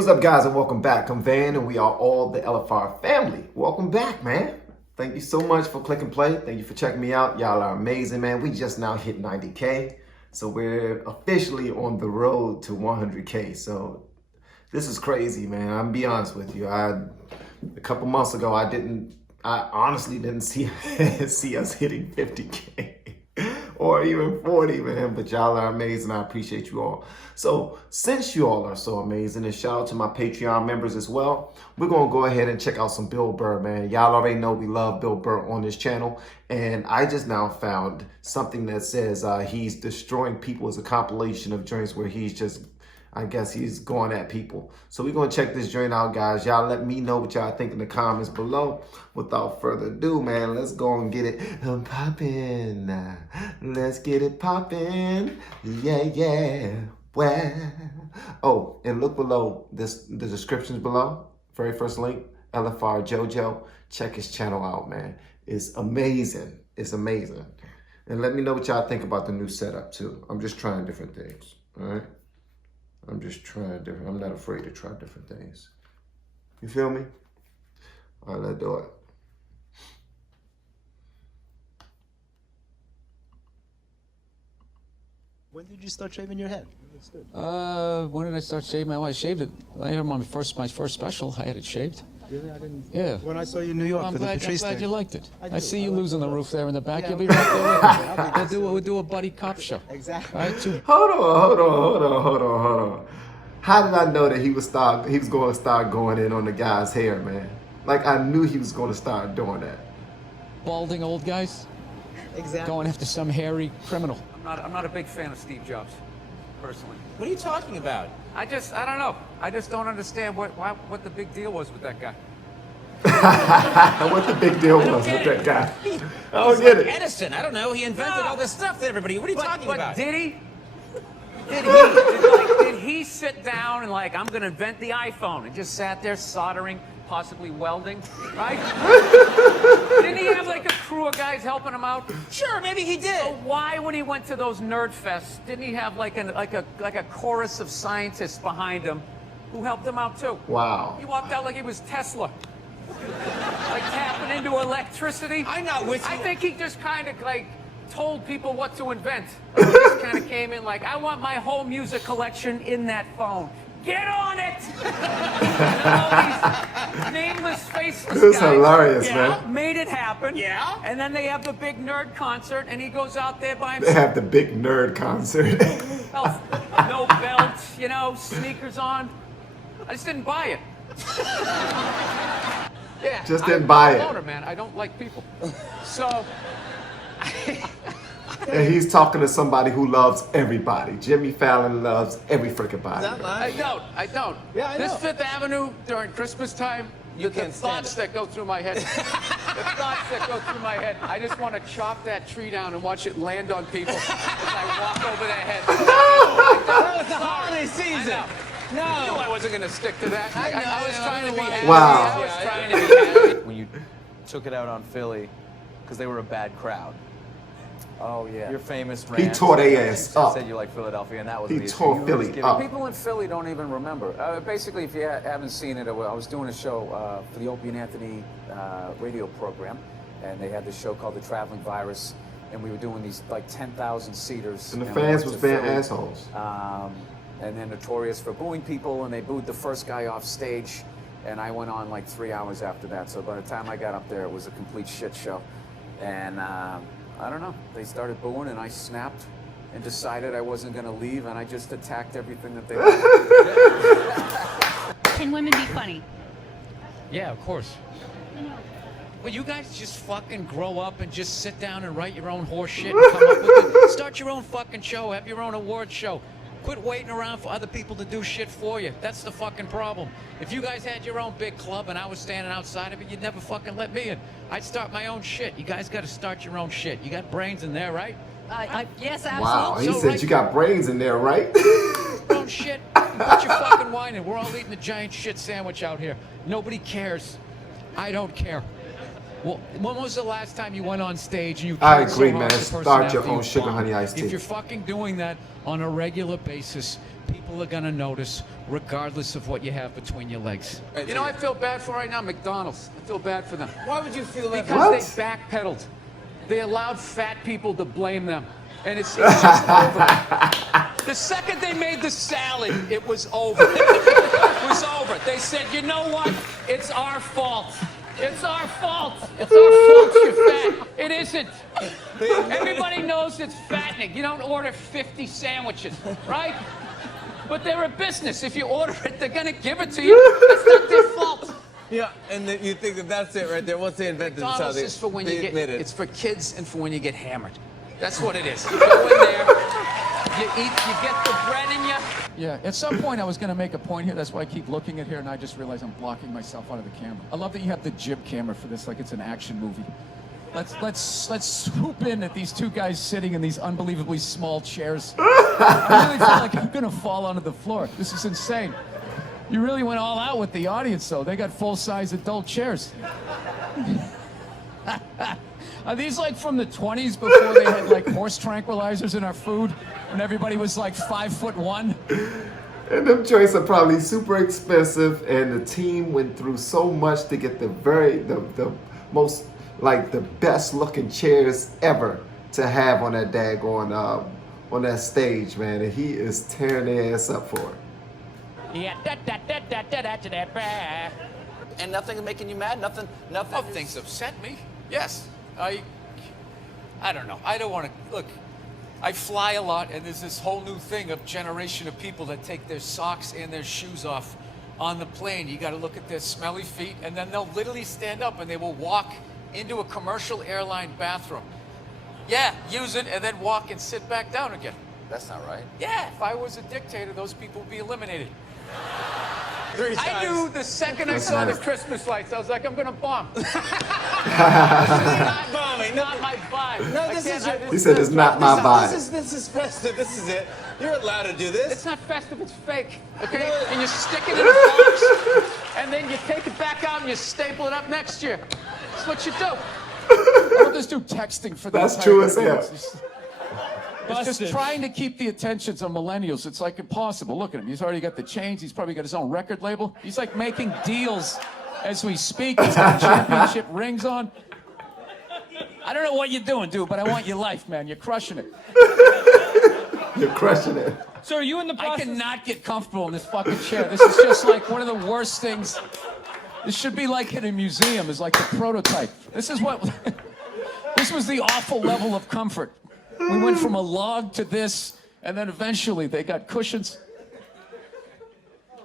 what's up, guys, and welcome back. I'm Van, and we are all the LFR family. Welcome back, man. Thank you so much for clicking play. Thank you for checking me out. Y'all are amazing, man. We just now hit 90K, so we're officially on the road to 100K. So this is crazy, man. I'm gonna be honest with you. A couple months ago, I honestly didn't see see us hitting 50K. Or even 40, man, but y'all are amazing. I appreciate you all. So since you all are so amazing, and shout out to my Patreon members as well, we're gonna go ahead and check out some Bill Burr, man. Y'all already know we love Bill Burr on this channel, and I just now found something that says he's destroying people as a compilation of joints where he's just, I guess he's going at people. So we're gonna check this joint out, guys. Y'all let me know what y'all think in the comments below. Without further ado, man, let's go and get it poppin'. Let's get it poppin'. Yeah, yeah. Well. Oh, and look below the descriptions below. Very first link, LFR JoJo. Check his channel out, man. It's amazing. It's amazing. And let me know what y'all think about the new setup too. I'm just trying different things. All right. I'm just trying different. I'm not afraid to try different things. You feel me? All right, let's do it. When did you start shaving your head? When did I start shaving? I shaved it. I had my first special. I had it shaved. Really? I didn't. Yeah. When I saw you in New York I'm for the glad Patrice you liked it. I see you like losing it. the roof there in the back. Yeah, You'll be right there with me. We'll do a buddy cop show. Exactly. All right, Hold on. How did I know that he was going to start going in on the guy's hair, man? Like, I knew he was going to start doing that. balding old guys Exactly. going after some hairy criminal. I'm not a big fan of Steve Jobs, personally. What are you talking about? I don't know. I just don't understand what the big deal was with that guy. What the big deal was with that guy? I don't get it. Edison, I don't know. He invented all this stuff to everybody. What are you talking about? Did he? Did he sit down and I'm going to invent the iPhone and just sat there soldering, possibly welding, right? Didn't he have a crew of guys helping him out? Sure, maybe he did. So why, when he went to those nerd fests, didn't he have like a chorus of scientists behind him who helped him out too? Wow. He walked out like he was Tesla. Like tapping into electricity. I'm not with you. I think he just kind of told people what to invent. He just kind of came in I want my whole music collection in that phone. Get on it! All these nameless, faceless This is guys, hilarious, man. made it happen. Yeah. And then they have the big nerd concert, and he goes out there by They himself. have the big nerd concert. No belts, sneakers on. I just didn't buy it. Yeah, Just didn't buy it. I'm a loner, man. I don't like people. So. And he's talking to somebody who loves everybody. Jimmy Fallon loves every freaking body. I don't. Yeah, I This know. Fifth Avenue during Christmas time, You the can't stand thoughts that go through my head. I just want to chop that tree down and watch it land on people as I walk over their heads. It's the holiday season. I knew I wasn't going to stick to that. I was trying to be happy. Wow. I was trying to be happy. When you took it out on Philly, because they were a bad crowd. Oh, yeah. Your famous He rant. tore their ass up. Said you like Philadelphia, and that was He the issue. tore You were Philly just giving up. People in Philly don't even remember. Basically, if you haven't seen it, I was doing a show for the Opie and Anthony radio program, and they had this show called The Traveling Virus, and we were doing these 10,000 seaters. And the we fans went was to being Philly. assholes. And they're notorious for booing people, and they booed the first guy off stage, and I went on 3 hours after that. So by the time I got up there, it was a complete shit show. And I don't know, they started booing, and I snapped and decided I wasn't going to leave, and I just attacked everything that they wanted. Can women be funny? Yeah, of course. Well, you guys just fucking grow up and just sit down and write your own horse shit and come up with it. Start your own fucking show, have your own award show. Quit waiting around for other people to do shit for you. That's the fucking problem. If you guys had your own big club and I was standing outside of it, you'd never fucking let me in. I'd start my own shit. You guys got to start your own shit. You got brains in there, right? Yes, Wow, absolutely. he So, said right- you got brains in there, right? Your own shit. Put your fucking wine in. We're all eating a giant shit sandwich out here. Nobody cares. I don't care. Well, when was the last time you went on stage and you I tried so agree, hard man. as a person Start your after own you sugar bombed? honey iced tea. If you're fucking doing that on a regular basis, people are gonna notice regardless of what you have between your legs. You know, I feel bad for right now, McDonald's. I feel bad for them. Why would you feel that? Because they backpedaled. They allowed fat people to blame them. And it's just over. The second they made the salad, it was over. It was over. They said, you know what? It's our fault. It's our fault. It's our fault you're fat. It isn't. Everybody knows it's fattening. You don't order 50 sandwiches, right? But they're a business. If you order it, they're going to give it to you. That's not their fault. Yeah, and you think that that's it right there. Once they invented this, McDonald's is for when you get, it's for kids and for when you get hammered. That's what it is. You go in there, you eat, you get the bread in you. Yeah, at some point I was going to make a point here. That's why I keep looking at here, and I just realized I'm blocking myself out of the camera. I love that you have the jib camera for this, like it's an action movie. Let's swoop in at these two guys sitting in these unbelievably small chairs. I really feel like I'm going to fall onto the floor. This is insane. You really went all out with the audience, though. They got full-size adult chairs. Are these like from the 20s before they had like horse tranquilizers in our food and everybody was like 5'1"? And them joints are probably super expensive, and the team went through so much to get the most, like, the best looking chairs ever to have on that daggone on that stage, man. And he is tearing their ass up for it. Yeah, And nothing is making you mad? Nothing. Oh, things upset me. Yes. I don't know. I don't want to, look, I fly a lot, and there's this whole new thing of generation of people that take their socks and their shoes off on the plane. You got to look at their smelly feet, and then they'll literally stand up and they will walk into a commercial airline bathroom. Yeah, use it and then walk and sit back down again. That's not right. Yeah, if I was a dictator, those people would be eliminated. 3 times. I knew the second I saw the Christmas lights, I was like, I'm going to bomb. Not bombing. Not my vibe. No, this is your, He said it's not my vibe. This is festive. This is it. You're allowed to do this. It's not festive, it's fake, okay? And you stick it in a box, and then you take it back out and you staple it up next year. That's what you do. I'll just do texting for the That's entire true as movie. hell. It's just trying to keep the attentions of millennials. It's like impossible. Look at him. He's already got the chains. He's probably got his own record label. He's like making deals as we speak. He's got championship rings on. I don't know what you're doing, dude, but I want your life, man. You're crushing it. You're crushing it. So are you in the process? I cannot get comfortable in this fucking chair. This is just like one of the worst things. This should be like in a museum, is like the prototype. This is what, this was the awful level of comfort. We went from a log to this, and then eventually they got cushions.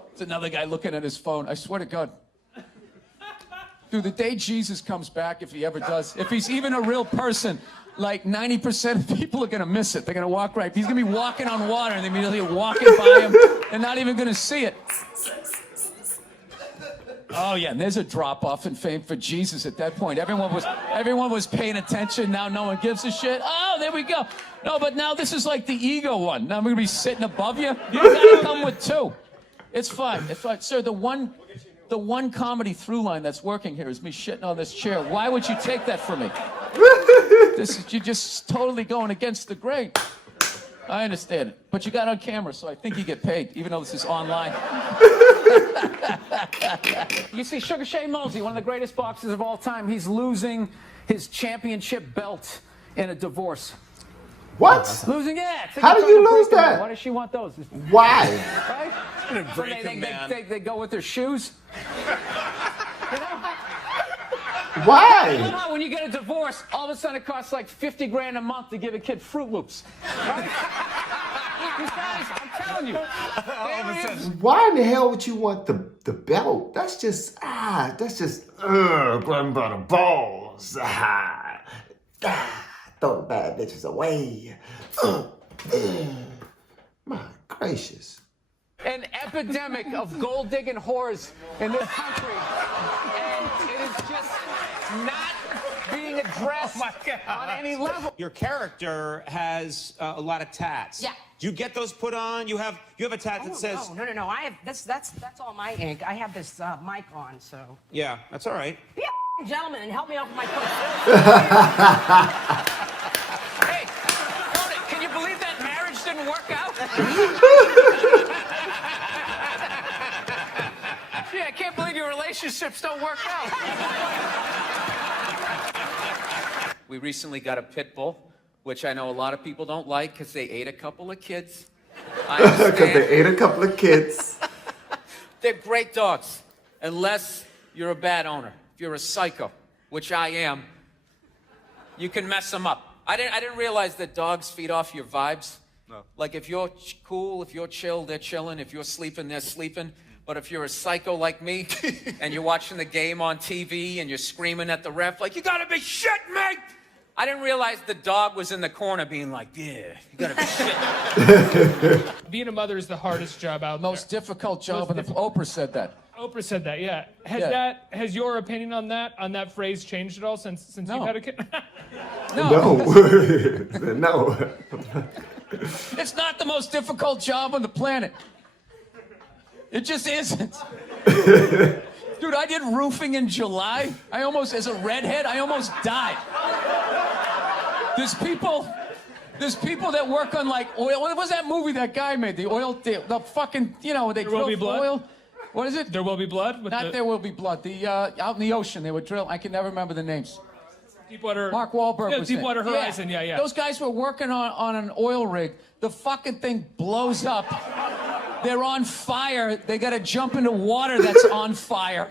There's another guy looking at his phone. I swear to God. Dude, the day Jesus comes back, if he ever does, if he's even a real person, like 90% of people are going to miss it. They're going to walk right. He's going to be walking on water, and they're immediately walking by him and not even going to see it. Oh yeah, and there's a drop-off in fame for Jesus at that point. Everyone was paying attention. Now no one gives a shit. Oh, there we go. No, but now this is like the ego one. Now I'm gonna be sitting above you. You gotta come with two. It's fine. It's fine. Sir, the one comedy through line that's working here is me shitting on this chair. Why would you take that from me? You're just totally going against the grain. I understand it. But you got on camera, so I think you get paid, even though this is online. You see, Sugar Shane Mosley, one of the greatest boxers of all time, he's losing his championship belt in a divorce. What? Losing, yeah. How did you lose that? Why does she want those? Why? Right? They go with their shoes. You know? Why? When you get a divorce, all of a sudden it costs like 50 grand a month to give a kid Fruit Loops. Right? You guys, I'm telling you. Why in the hell would you want the belt? That's just grandmother balls. Throw the bad bitches away. My gracious. An epidemic of gold digging whores in this country. And it is just not being addressed on any level. Your character has a lot of tats. Yeah. Do you get those put on? You have a tat that says. No. I have that's all my ink. I have this mic on, so. Yeah, that's all right. Be a gentleman and help me out with my question. Hey, can you believe that marriage didn't work out? relationships don't work out. We recently got a pit bull, which I know a lot of people don't like because they ate a couple of kids. Because they ate a couple of kids. They're great dogs, unless you're a bad owner. If you're a psycho, which I am, you can mess them up. I didn't realize that dogs feed off your vibes. No. Like if you're cool, if you're chill, they're chilling. If you're sleeping, they're sleeping. But if you're a psycho like me and you're watching the game on TV and you're screaming at the ref like, you gotta be shit, mate! I didn't realize the dog was in the corner being like, yeah, you gotta be shit. Being a mother is the hardest job out there. Most difficult job, and Oprah said that. Oprah said that, yeah. Has your opinion on that phrase changed at all since you've had a kid? No. No. It's not the most difficult job on the planet. It just isn't. Dude, I did roofing in July. As a redhead, I almost died. There's people that work on like oil. What was that movie that guy made? The oil, the fucking, they There Will Be drill Blood? oil. What is it? There Will Be Blood? There Will Be Blood. The out in the ocean, they would drill. I can never remember the names. Deepwater. Mark Wahlberg Yeah, was in it. Deepwater Horizon, yeah. Those guys were working on an oil rig. The fucking thing blows up. They're on fire. They gotta jump into water that's on fire.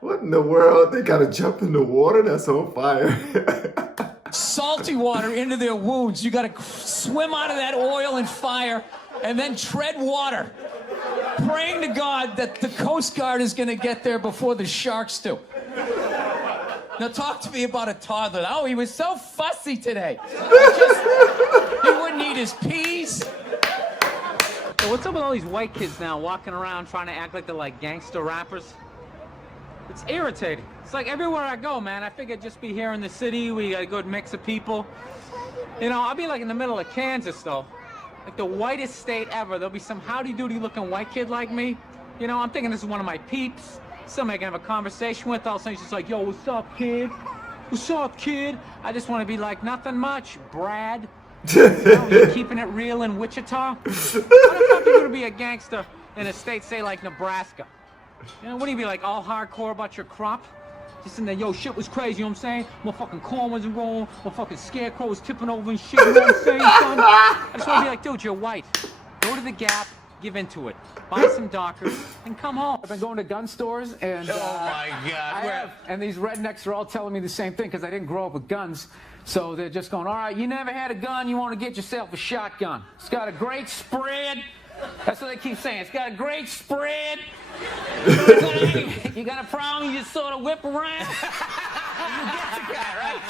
What in the world? They gotta jump in the water that's on fire. Salty water into their wounds. You gotta swim out of that oil and fire and then tread water. Praying to God that the Coast Guard is gonna get there before the sharks do. Now talk to me about a toddler. Oh, he was so fussy today. He wouldn't eat his peas. So what's up with all these white kids now walking around trying to act like they're like gangster rappers? It's irritating. It's like everywhere I go, man, I figure I'd just be here in the city. We got a good mix of people. I'll be like in the middle of Kansas, though. Like the whitest state ever. There'll be some howdy-doody looking white kid like me. I'm thinking this is one of my peeps. Somebody I can have a conversation with. All of a sudden she's just like, yo, what's up, kid? What's up, kid? I just want to be like, nothing much, Brad. You keeping it real in Wichita? How the fuck are you gonna be a gangster in a state, say like Nebraska? What do you be like, all hardcore about your crop? Just in there, yo, shit was crazy, you know what I'm saying? Motherfucking corn wasn't rolling, motherfucking scarecrow was tipping over and shit, you know what I'm saying, son? I just wanna be like, dude, you're white. Go to the Gap, give into it. Buy some Dockers, and come home. I've been going to gun stores, and and these rednecks are all telling me the same thing because I didn't grow up with guns. So they're just going, all right, you never had a gun, you want to get yourself a shotgun. It's got a great spread. That's what they keep saying. It's got a great spread. You got a problem, you just sort of whip around. You get the guy, right?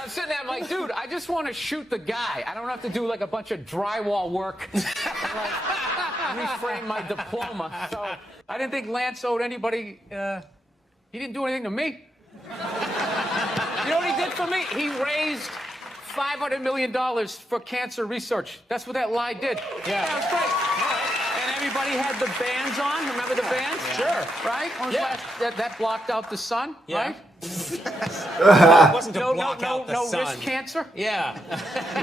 I'm sitting there, I'm like, dude, I just want to shoot the guy. I don't have to do like a bunch of drywall work and like reframe my diploma. So I didn't think Lance owed anybody, he didn't do anything to me. You know what he did for me? He raised $500 million for cancer research. That's what that lie did. Yeah, that was great. And everybody had the bands on. Remember the bands? Sure. Right? Yeah. That blocked out the sun, right? It wasn't to block out the sun. No risk cancer? Yeah.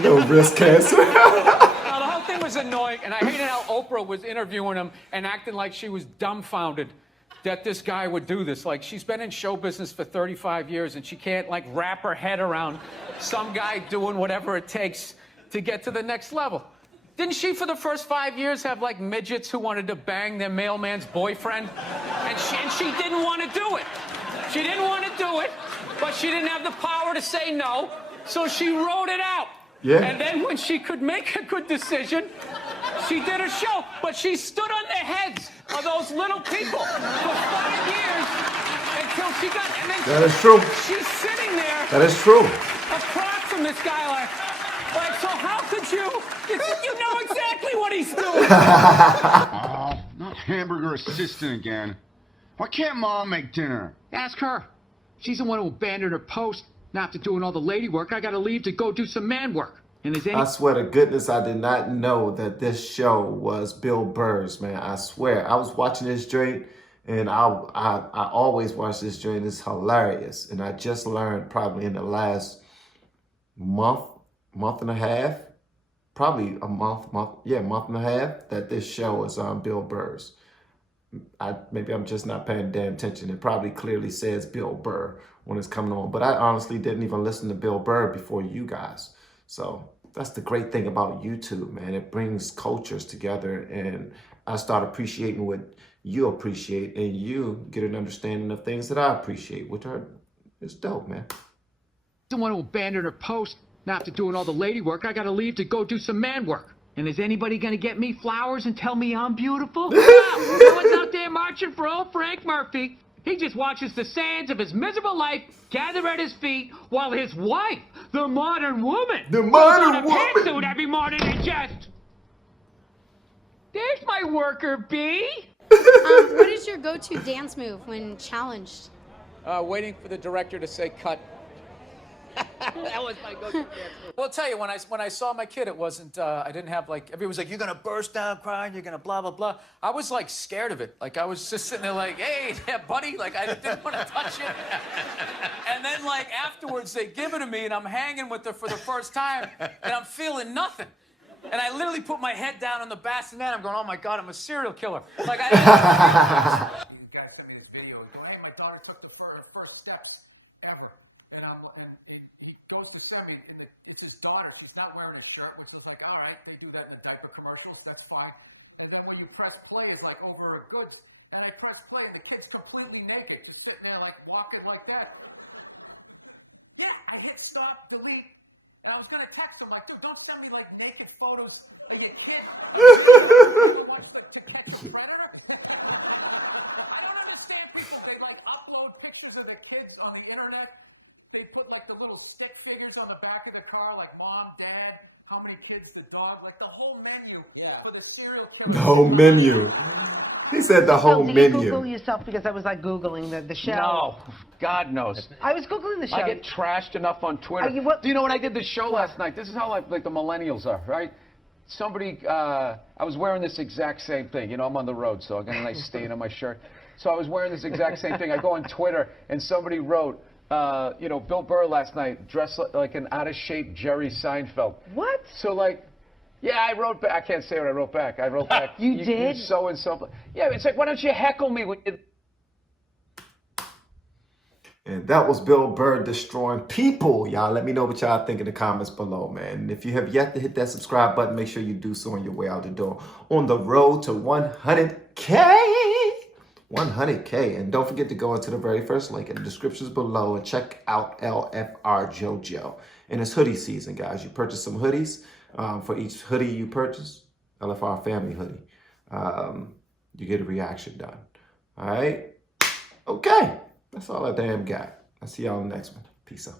No risk cancer. Now, the whole thing was annoying, and I hated how Oprah was interviewing him and acting like she was dumbfounded that this guy would do this. Like, she's been in show business for 35 years, and she can't, like, wrap her head around some guy doing whatever it takes to get to the next level. Didn't she, for the first 5 years, have, like, midgets who wanted to bang their mailman's boyfriend? And she didn't want to do it. She didn't want to do it, but she didn't have the power to say no, so she wrote it out. Yeah. And then when she could make a good decision, she did a show. But she stood on the heads of those little people for 5 years until she got... And then That is true. She's sitting there... That is true. Across from this guy like, so how could you... You know exactly what he's doing. Oh, not hamburger assistant again. Why can't Mom make dinner? Ask her. She's the one who abandoned her post. Now after doing all the lady work, I gotta leave to go do some man work. And is any... I swear to goodness, I did not know that this show was Bill Burr's, man. I swear. I was watching this joint, and I always watch this joint. It's hilarious. And I just learned probably in the last month and a half, probably a month and a half, that this show is on Bill Burr's. maybe I'm just not paying damn attention. It probably clearly says Bill Burr when it's coming on. But I honestly didn't even listen to Bill Burr before you guys. So that's the great thing about YouTube, man. It brings cultures together, and I start appreciating what you appreciate, and you get an understanding of things that I appreciate, which is dope, man. Don't want to abandon her post. Now after doing all the lady work, I gotta leave to go do some man work. And is anybody gonna get me flowers and tell me I'm beautiful? No, no one's out there marching for old Frank Murphy. He just watches the sands of his miserable life gather at his feet while his wife, the modern woman, the modern woman, pantsuit every morning and just... There's my worker bee. What is your go-to dance move when challenged? Waiting for the director to say cut. That was my go-to dance move. Well, I'll tell you, when I saw my kid, it wasn't, I didn't have like, everybody was like, you're going to burst down crying, you're going to blah, blah, blah. I was like scared of it. Like I was just sitting there like, hey, yeah, buddy, like I didn't want to touch it. And then like afterwards, they give it to me and I'm hanging with her for the first time and I'm feeling nothing. And I literally put my head down on the bassinet. I'm going, oh my God, I'm a serial killer. Like the guy sent me this video going, hey, my daughter took her first steps ever. And he goes to send me, it's his daughter. She's not wearing a shirt, which is like, all right, they do that in the diaper commercials. That's fine. And then when you press play, is like over her goods. And I press play, and the kid's completely naked, just sitting there like walking like that. Yeah, I hit stop, delete. And I was going to text him like, dude, don't send me like naked photos of your kid, a video. You ever watched To Catch a Predator? I don't understand people. They like upload pictures of their kids on the internet. They put like the little stick figures on the back of the car, like mom, dad, how many kids, the dog, like the whole menu for the serial killer. The whole menu. He said the whole Did menu. you Google yourself? Because I was like Googling the show. No, God knows. I was Googling the show. I get trashed enough on Twitter. Do you know when I did the show last night? This is how like the millennials are, right? Somebody, I was wearing this exact same thing. You know, I'm on the road, so I got a nice stain on my shirt. So I was wearing this exact same thing. I go on Twitter, and somebody wrote, you know, Bill Burr last night dressed like an out-of-shape Jerry Seinfeld. What? So, like, yeah, I wrote back. I can't say what I wrote back. I wrote back. You did? You so-and-so. Yeah, it's like, why don't you heckle me with it? And that was Bill Burr destroying people. Y'all let me know what y'all think in the comments below, man. And if you have yet to hit that subscribe button, make sure you do so on your way out the door. On the road to 100K. 100K. And don't forget to go into the very first link in the descriptions below and check out LFR JoJo. And it's hoodie season, guys. You purchase some hoodies. For each hoodie you purchase, LFR family hoodie, you get a reaction done. All right? Okay. That's all I damn got. I'll see y'all in the next one. Peace out.